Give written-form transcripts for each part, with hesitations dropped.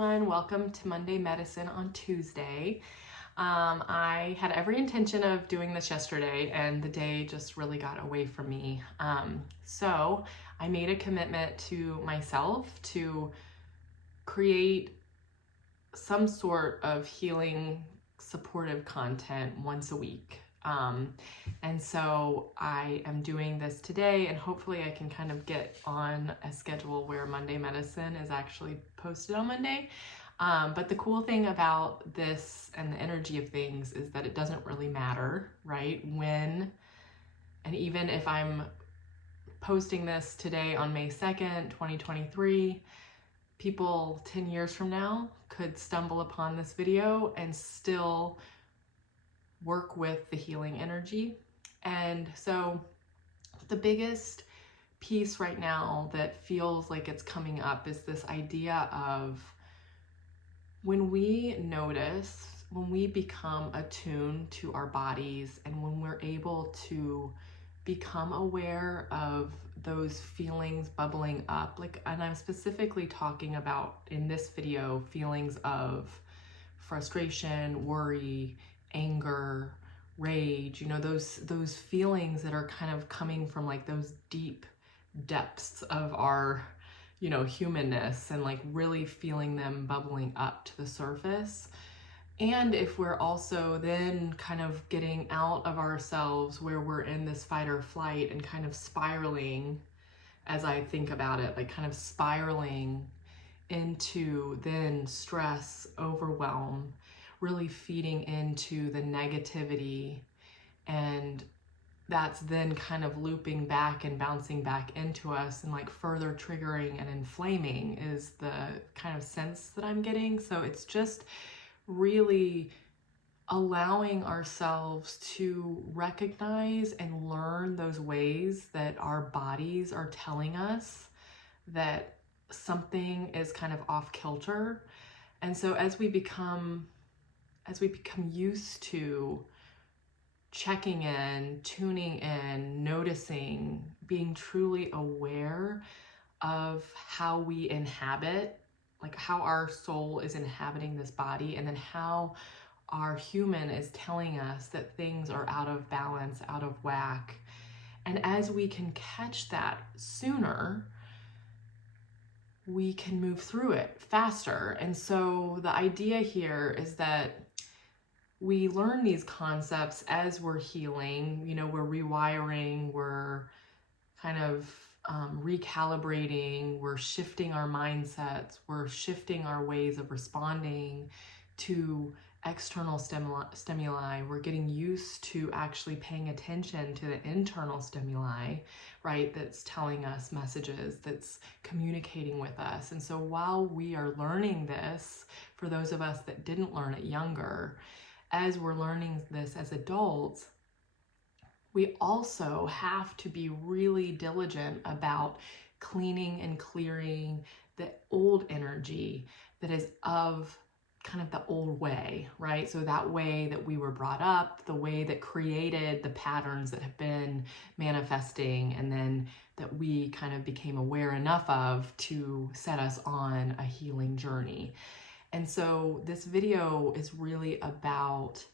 Welcome to Monday Medicine on Tuesday. I had every intention of doing this yesterday and the day just really got away from me. So I made a commitment to myself to create some sort of healing supportive content once a week. And so I am doing this today, and hopefully I can kind of get on a schedule where Monday Medicine is actually posted on Monday. But the cool thing about this and the energy of things is that it doesn't really matter, right? When, and even if I'm posting this today on May 2nd, 2023, people 10 years from now could stumble upon this video and still work with the healing energy. And so the biggest piece right now that feels like it's coming up is this idea of when we notice, when we become attuned to our bodies, and when we're able to become aware of those feelings bubbling up, and I'm specifically talking about in this video feelings of frustration, worry, anger, rage, those feelings that are kind of coming from like those deep depths of our, humanness, and like really feeling them bubbling up to the surface. And if we're also then kind of getting out of ourselves where we're in this fight or flight and kind of spiraling, as I think about it, like kind of spiraling into then stress, overwhelm, really feeding into the negativity, and that's then kind of looping back and bouncing back into us and like further triggering and inflaming is the kind of sense that I'm getting. So it's just really allowing ourselves to recognize and learn those ways that our bodies are telling us that something is kind of off kilter. And so as we become used to checking in, tuning in, noticing, being truly aware of how we inhabit, like how our soul is inhabiting this body, and then how our human is telling us that things are out of balance, out of whack. And as we can catch that sooner, we can move through it faster. And so the idea here is that we learn these concepts as we're healing, we're rewiring, we're kind of recalibrating, we're shifting our mindsets, we're shifting our ways of responding to external stimuli. We're getting used to actually paying attention to the internal stimuli, right? That's telling us messages, that's communicating with us. And so while we are learning this, for those of us that didn't learn it younger, as we're learning this as adults, we also have to be really diligent about cleaning and clearing the old energy that is of kind of the old way, right? So that way that we were brought up, the way that created the patterns that have been manifesting, and then that we kind of became aware enough of to set us on a healing journey. And so this video is really about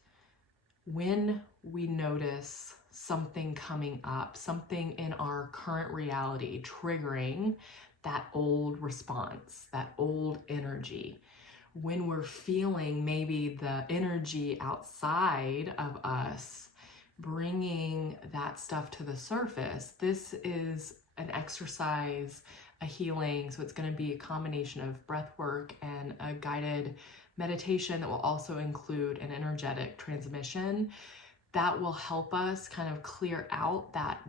when we notice something coming up, something in our current reality triggering that old response, that old energy. When we're feeling maybe the energy outside of us bringing that stuff to the surface, this is an exercise, a healing. So it's going to be a combination of breath work and a guided meditation that will also include an energetic transmission that will help us kind of clear out that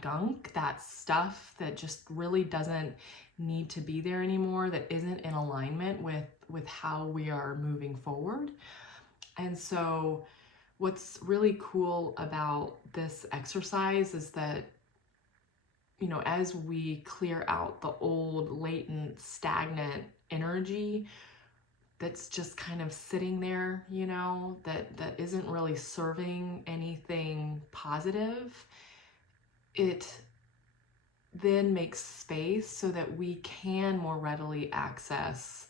gunk, that stuff that just really doesn't need to be there anymore, that isn't in alignment with how we are moving forward. And so what's really cool about this exercise is that as we clear out the old, latent, stagnant energy that's just kind of sitting there, that isn't really serving anything positive, it then makes space so that we can more readily access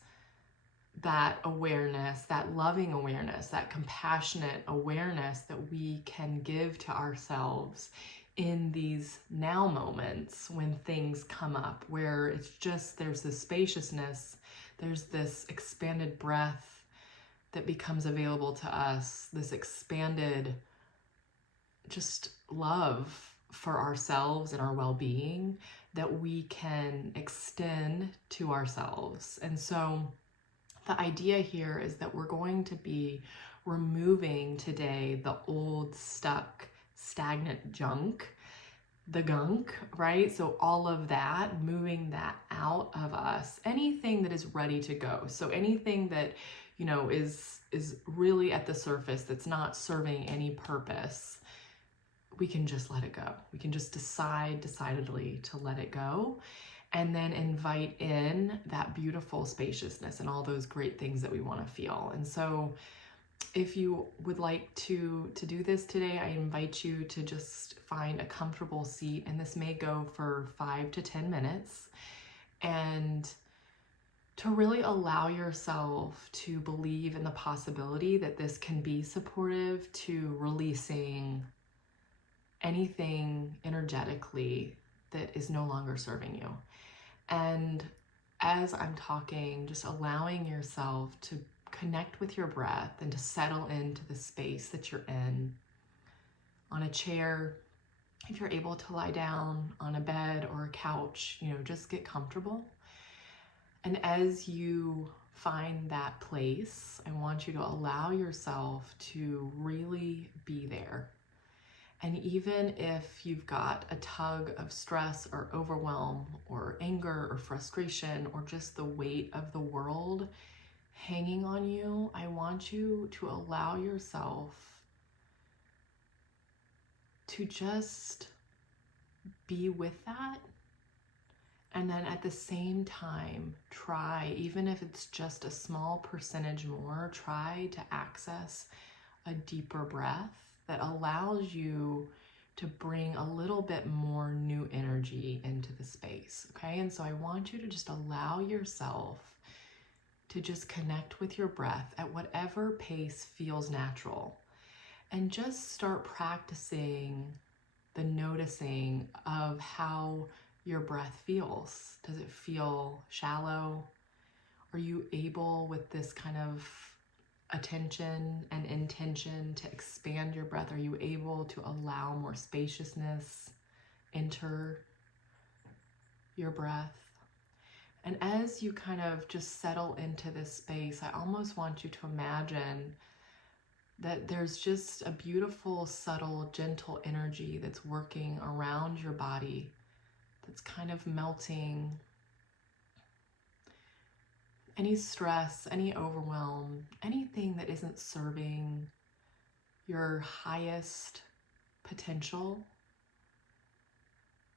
that awareness, that loving awareness, that compassionate awareness that we can give to ourselves in these now moments when things come up, where it's just, there's this spaciousness, there's this expanded breath that becomes available to us, this expanded just love for ourselves and our well-being that we can extend to ourselves. And so the idea here is that we're going to be removing today the old, stuck, stagnant junk, the gunk, right? So all of that, moving that out of us, anything that is ready to go. So anything that, you know, is really at the surface, that's not serving any purpose, we can just let it go. We can just decide decidedly to let it go, and then invite in that beautiful spaciousness and all those great things that we want to feel. And so if you would like to do this today, I invite you to just find a comfortable seat, and this may go for 5 to 10 minutes, and to really allow yourself to believe in the possibility that this can be supportive to releasing anything energetically that is no longer serving you. And as I'm talking, just allowing yourself to connect with your breath and to settle into the space that you're in, on a chair, if you're able to lie down on a bed or a couch, you know, just get comfortable. And as you find that place, I want you to allow yourself to really be there. And even if you've got a tug of stress or overwhelm or anger or frustration or just the weight of the world hanging on you, I want you to allow yourself to just be with that. And then at the same time, try, even if it's just a small percentage more, try to access a deeper breath that allows you to bring a little bit more new energy into the space, okay? And so I want you to just allow yourself to just connect with your breath at whatever pace feels natural, and just start practicing the noticing of how your breath feels. Does it feel shallow? Are you able, with this kind of attention and intention, to expand your breath? Are you able to allow more spaciousness enter your breath? And as you kind of just settle into this space, I almost want you to imagine that there's just a beautiful, subtle, gentle energy that's working around your body, that's kind of melting any stress, any overwhelm, anything that isn't serving your highest potential,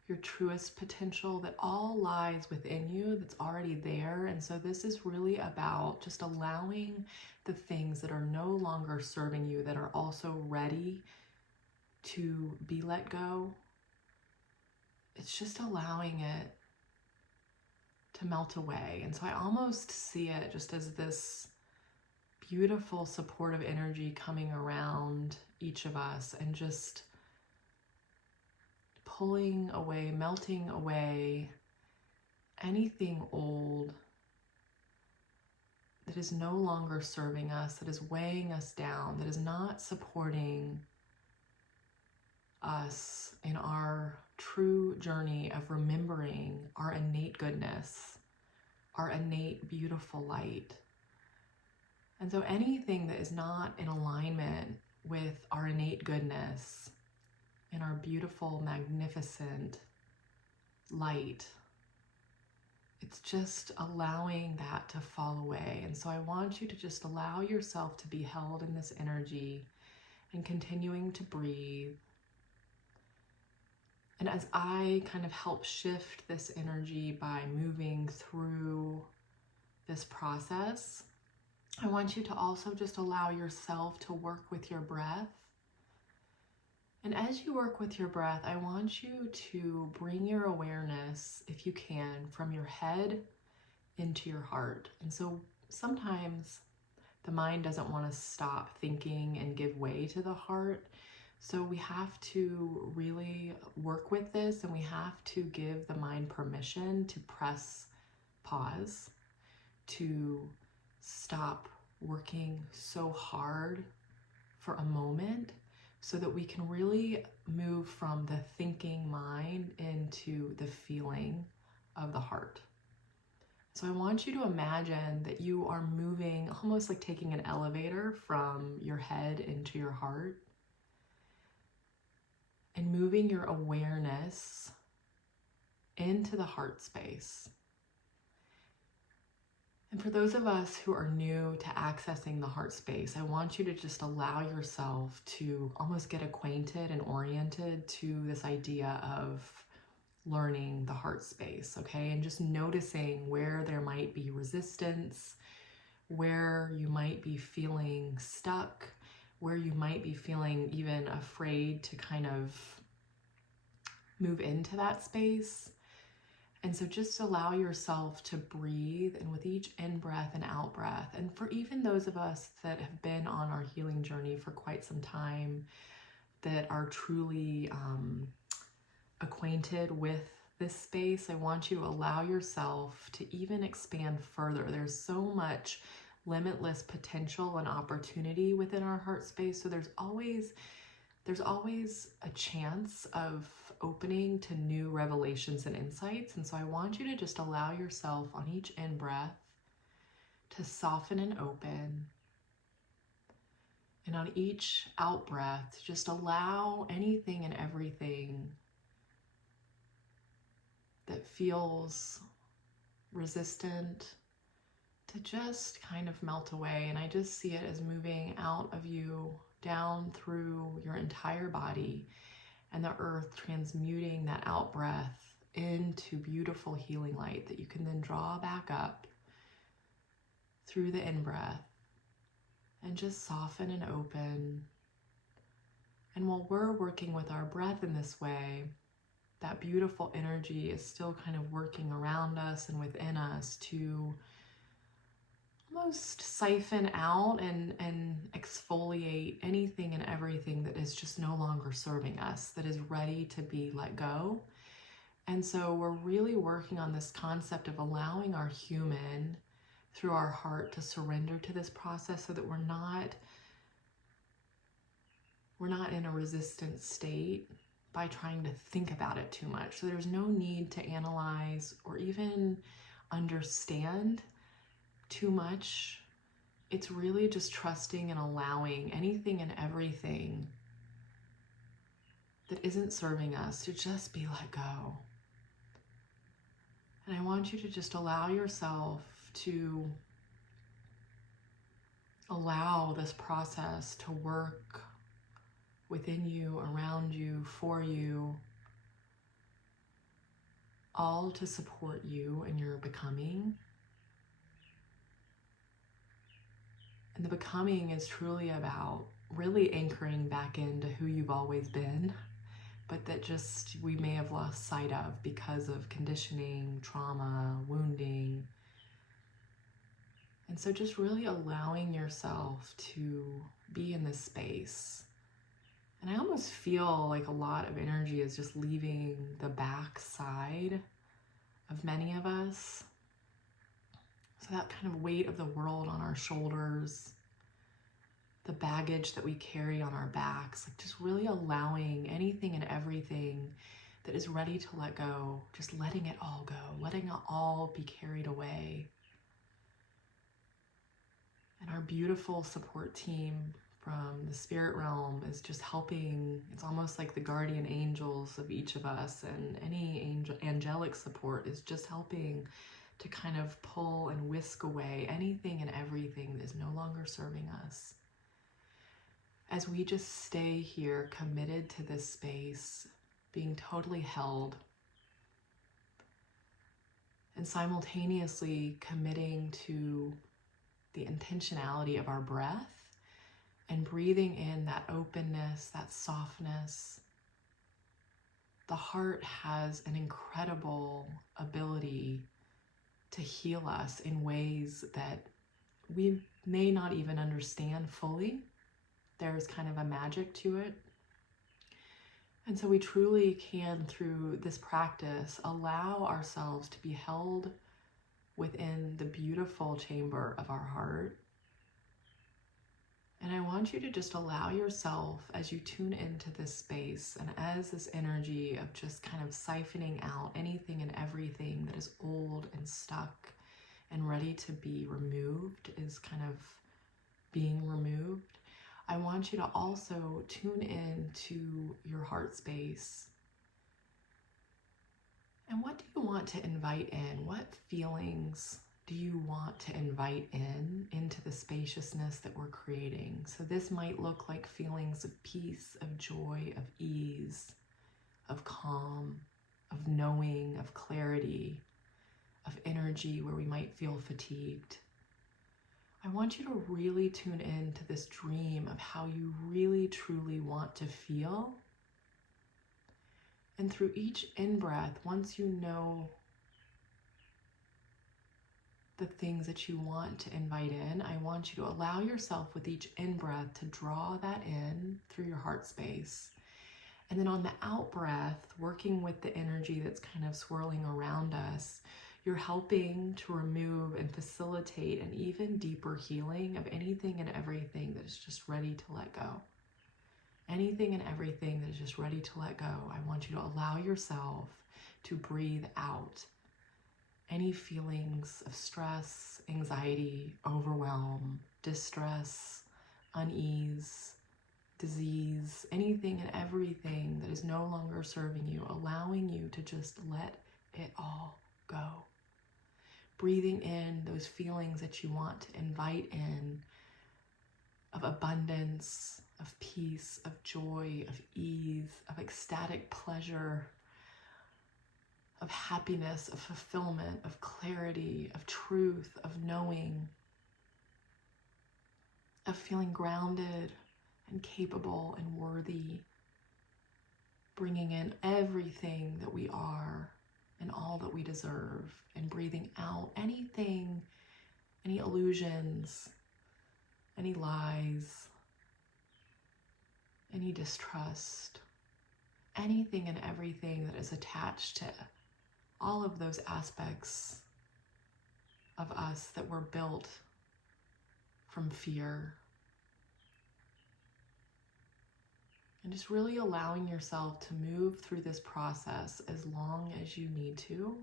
your truest potential, that all lies within you, that's already there. And so this is really about just allowing the things that are no longer serving you, that are also ready to be let go. It's just allowing it to melt away. And so I almost see it just as this beautiful supportive energy coming around each of us and just pulling away, melting away anything old that is no longer serving us, that is weighing us down, that is not supporting us in our true journey of remembering our innate goodness, our innate beautiful light. And so anything that is not in alignment with our innate goodness and our beautiful, magnificent light, it's just allowing that to fall away. And so I want you to just allow yourself to be held in this energy and continuing to breathe. And as I kind of help shift this energy by moving through this process, I want you to also just allow yourself to work with your breath. And as you work with your breath, I want you to bring your awareness, if you can, from your head into your heart. And so sometimes the mind doesn't want to stop thinking and give way to the heart. So we have to really work with this, and we have to give the mind permission to press pause, to stop working so hard for a moment, so that we can really move from the thinking mind into the feeling of the heart. So I want you to imagine that you are moving, almost like taking an elevator from your head into your heart, and moving your awareness into the heart space. And for those of us who are new to accessing the heart space, I want you to just allow yourself to almost get acquainted and oriented to this idea of learning the heart space, okay? And just noticing where there might be resistance, where you might be feeling stuck, where you might be feeling even afraid to kind of move into that space. And so just allow yourself to breathe, and with each in-breath and out-breath, and for even those of us that have been on our healing journey for quite some time, that are truly acquainted with this space, I want you to allow yourself to even expand further. There's so much limitless potential and opportunity within our heart space. So there's always a chance of opening to new revelations and insights. And so I want you to just allow yourself on each in-breath to soften and open. And on each out-breath, just allow anything and everything that feels resistant to just kind of melt away. And I just see it as moving out of you, down through your entire body, and the earth transmuting that out breath into beautiful healing light that you can then draw back up through the in-breath and just soften and open. And while we're working with our breath in this way, that beautiful energy is still kind of working around us and within us to almost siphon out and exfoliate anything and everything that is just no longer serving us, that is ready to be let go. And so we're really working on this concept of allowing our human through our heart to surrender to this process, so that we're not in a resistant state by trying to think about it too much. So there's no need to analyze or even understand too much. It's really just trusting and allowing anything and everything that isn't serving us to just be let go. And I want you to just allow yourself to allow this process to work within you, around you, for you, all to support you in your becoming. And the becoming is truly about really anchoring back into who you've always been, but that just we may have lost sight of because of conditioning, trauma, wounding. And so just really allowing yourself to be in this space. And I almost feel like a lot of energy is just leaving the back side of many of us. So that kind of weight of the world on our shoulders, the baggage that we carry on our backs, like just really allowing anything and everything that is ready to let go, just letting it all go, letting it all be carried away. And our beautiful support team from the spirit realm is just helping. It's almost like the guardian angels of each of us, and any angelic support is just helping to kind of pull and whisk away anything and everything that is no longer serving us. As we just stay here committed to this space, being totally held, and simultaneously committing to the intentionality of our breath and breathing in that openness, that softness. The heart has an incredible ability to heal us in ways that we may not even understand fully. There's kind of a magic to it. And so we truly can, through this practice, allow ourselves to be held within the beautiful chamber of our heart. And I want you to just allow yourself, as you tune into this space and as this energy of just kind of siphoning out anything and everything that is old and stuck and ready to be removed is kind of being removed. I want you to also tune in to your heart space. And what do you want to invite in? What feelings do you want to invite into the spaciousness that we're creating? So this might look like feelings of peace, of joy, of ease, of calm, of knowing, of clarity, of energy where we might feel fatigued. I want you to really tune in to this dream of how you really truly want to feel. And through each in-breath, once you know the things that you want to invite in, I want you to allow yourself with each in-breath to draw that in through your heart space. And then on the out-breath, working with the energy that's kind of swirling around us, you're helping to remove and facilitate an even deeper healing of anything and everything that is just ready to let go. Anything and everything that is just ready to let go. I want you to allow yourself to breathe out any feelings of stress, anxiety, overwhelm, distress, unease, disease, anything and everything that is no longer serving you, allowing you to just let it all go. Breathing in those feelings that you want to invite in of abundance, of peace, of joy, of ease, of ecstatic pleasure, of happiness, of fulfillment, of clarity, of truth, of knowing, of feeling grounded and capable and worthy, bringing in everything that we are and all that we deserve, and breathing out anything, any illusions, any lies, any distrust, anything and everything that is attached to all of those aspects of us that were built from fear. And just really allowing yourself to move through this process as long as you need to.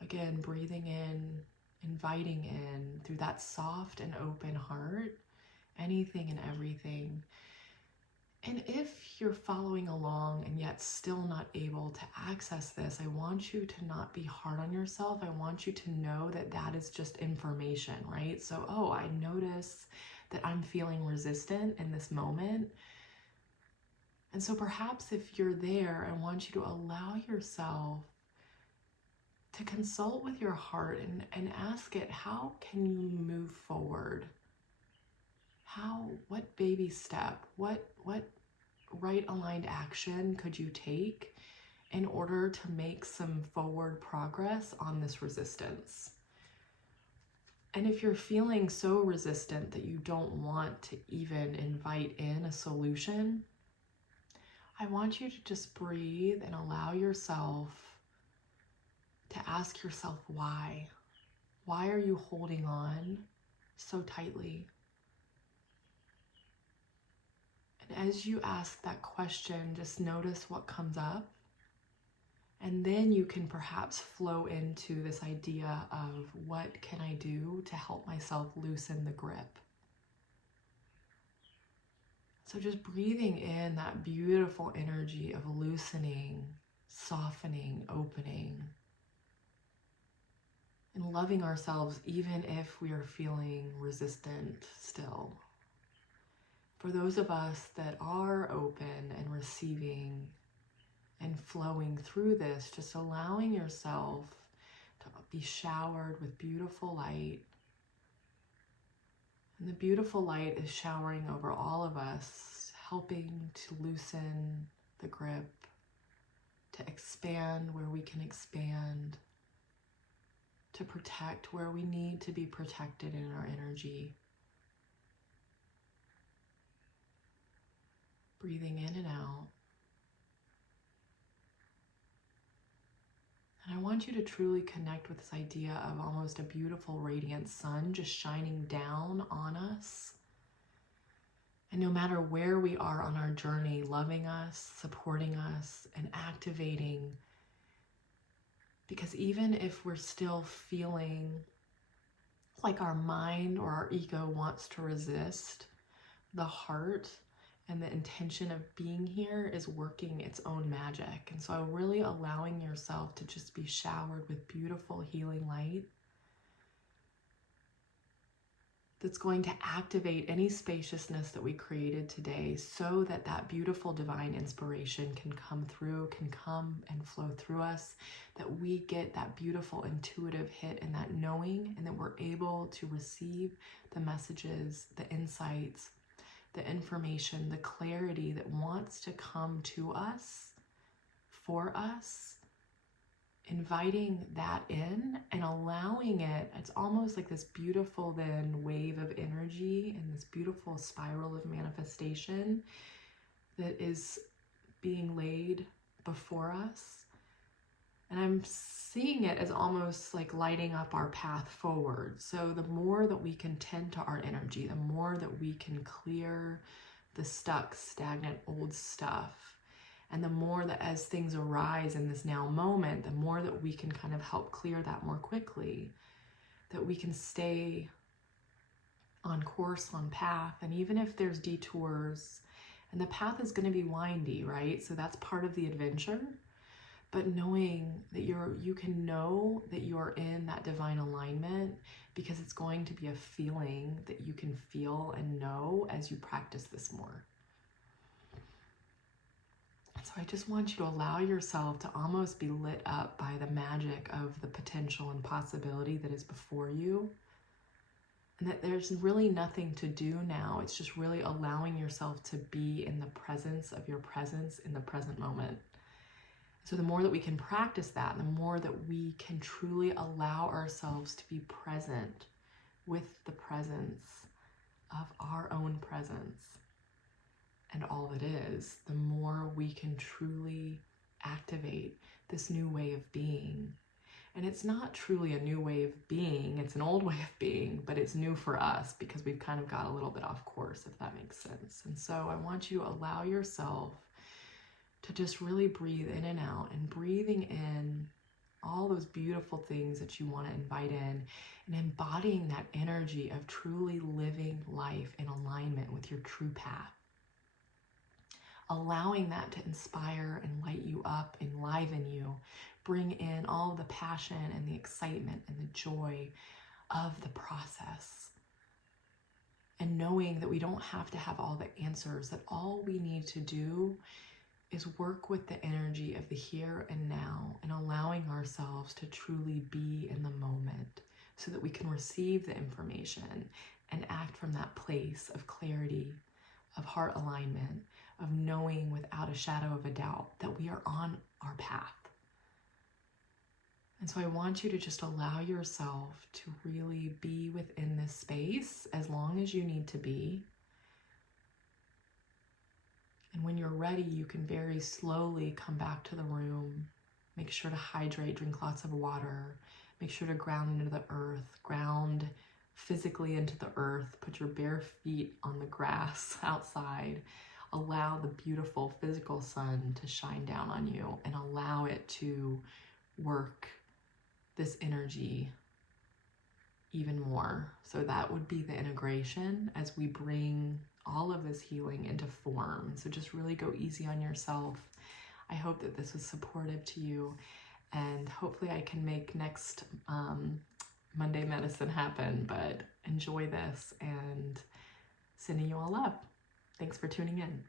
Again, breathing in, inviting in through that soft and open heart, anything and everything. And if you're following along and yet still not able to access this, I want you to not be hard on yourself. I want you to know that that is just information, right? So, oh, I notice that I'm feeling resistant in this moment. And so perhaps if you're there, I want you to allow yourself to consult with your heart and ask it, how can you move forward? What baby step, what right aligned action could you take in order to make some forward progress on this resistance? And if you're feeling so resistant that you don't want to even invite in a solution, I want you to just breathe and allow yourself to ask yourself why. Why are you holding on so tightly? And as you ask that question, just notice what comes up. And then you can perhaps flow into this idea of what can I do to help myself loosen the grip? So just breathing in that beautiful energy of loosening, softening, opening, and loving ourselves even if we are feeling resistant still. For those of us that are open and receiving and flowing through this, just allowing yourself to be showered with beautiful light. And the beautiful light is showering over all of us, helping to loosen the grip, to expand where we can expand, to protect where we need to be protected in our energy. Breathing in and out. And I want you to truly connect with this idea of almost a beautiful radiant sun just shining down on us. And no matter where we are on our journey, loving us, supporting us, and activating. Because even if we're still feeling like our mind or our ego wants to resist, the heart and the intention of being here is working its own magic. And so really allowing yourself to just be showered with beautiful healing light that's going to activate any spaciousness that we created today so that that beautiful divine inspiration can come through, can come and flow through us, that we get that beautiful intuitive hit and that knowing, and that we're able to receive the messages, the insights, the information, the clarity that wants to come to us, for us, inviting that in and allowing it. It's almost like this beautiful then wave of energy and this beautiful spiral of manifestation that is being laid before us. And I'm seeing it as almost like lighting up our path forward. So the more that we can tend to our energy, the more that we can clear the stuck, stagnant, old stuff, and the more that as things arise in this now moment, the more that we can kind of help clear that more quickly, that we can stay on course, on path. And even if there's detours, and the path is going to be windy, right? So that's part of the adventure. But knowing that you can know that you're in that divine alignment, because it's going to be a feeling that you can feel and know as you practice this more. So I just want you to allow yourself to almost be lit up by the magic of the potential and possibility that is before you. And that there's really nothing to do now. It's just really allowing yourself to be in the presence of your presence in the present moment. So the more that we can practice that, the more that we can truly allow ourselves to be present with the presence of our own presence and all that is, the more we can truly activate this new way of being. And it's not truly a new way of being, it's an old way of being, but it's new for us because we've kind of got a little bit off course, if that makes sense. And so I want you to allow yourself to just really breathe in and out, and breathing in all those beautiful things that you want to invite in, and embodying that energy of truly living life in alignment with your true path. Allowing that to inspire and light you up, enliven you, bring in all the passion and the excitement and the joy of the process. And knowing that we don't have to have all the answers, that all we need to do is work with the energy of the here and now, and allowing ourselves to truly be in the moment so that we can receive the information and act from that place of clarity, of heart alignment, of knowing without a shadow of a doubt that we are on our path. And so I want you to just allow yourself to really be within this space as long as you need to be. And when you're ready, you can very slowly come back to the room. Make sure to hydrate, drink lots of water. Make sure to ground into the earth, ground physically into the earth. Put your bare feet on the grass outside. Allow the beautiful physical sun to shine down on you and allow it to work this energy even more. So that would be the integration as we bring all of this healing into form. So just really go easy on yourself. I hope that this was supportive to you, and hopefully I can make next Monday Medicine happen, but enjoy this, and sending you all love. Thanks for tuning in.